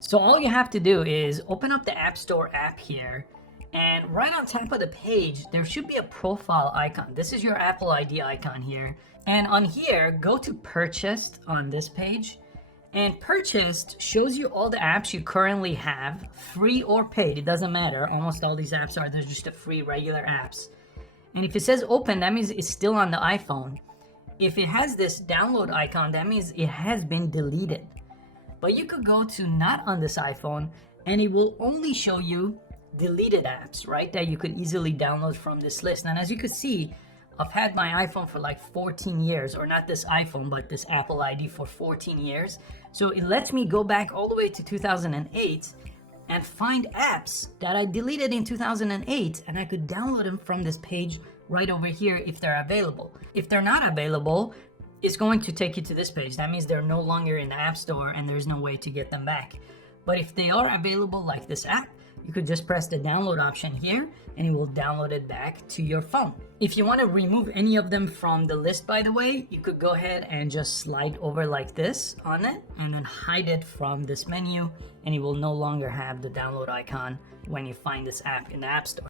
So all you have to do is open up the App Store app here, and right on top of the page, there should be a profile icon. This is your Apple ID icon here. And on here, go to Purchased on this page. And Purchased shows you all the apps you currently have, free or paid, it doesn't matter. Almost all these apps are, they're just the free regular apps. And if it says open, that means it's still on the iPhone. If it has this download icon, that means it has been deleted. But you could go to not on this iPhone and it will only show you deleted apps, right? That you could easily download from this list. And as you can see, I've had my iPhone for like 14 years, or not this iPhone, but this Apple ID for 14 years. So it lets me go back all the way to 2008 and find apps that I deleted in 2008, and I could download them from this page right over here if they're available. If they're not available, it's going to take you to this page. That means they're no longer in the App Store and there's no way to get them back. But if they are available, like this app, you could just press the download option here and it will download it back to your phone. If you want to remove any of them from the list, by the way, you could go ahead and just slide over like this on it and then hide it from this menu, and it will no longer have the download icon when you find this app in the App Store.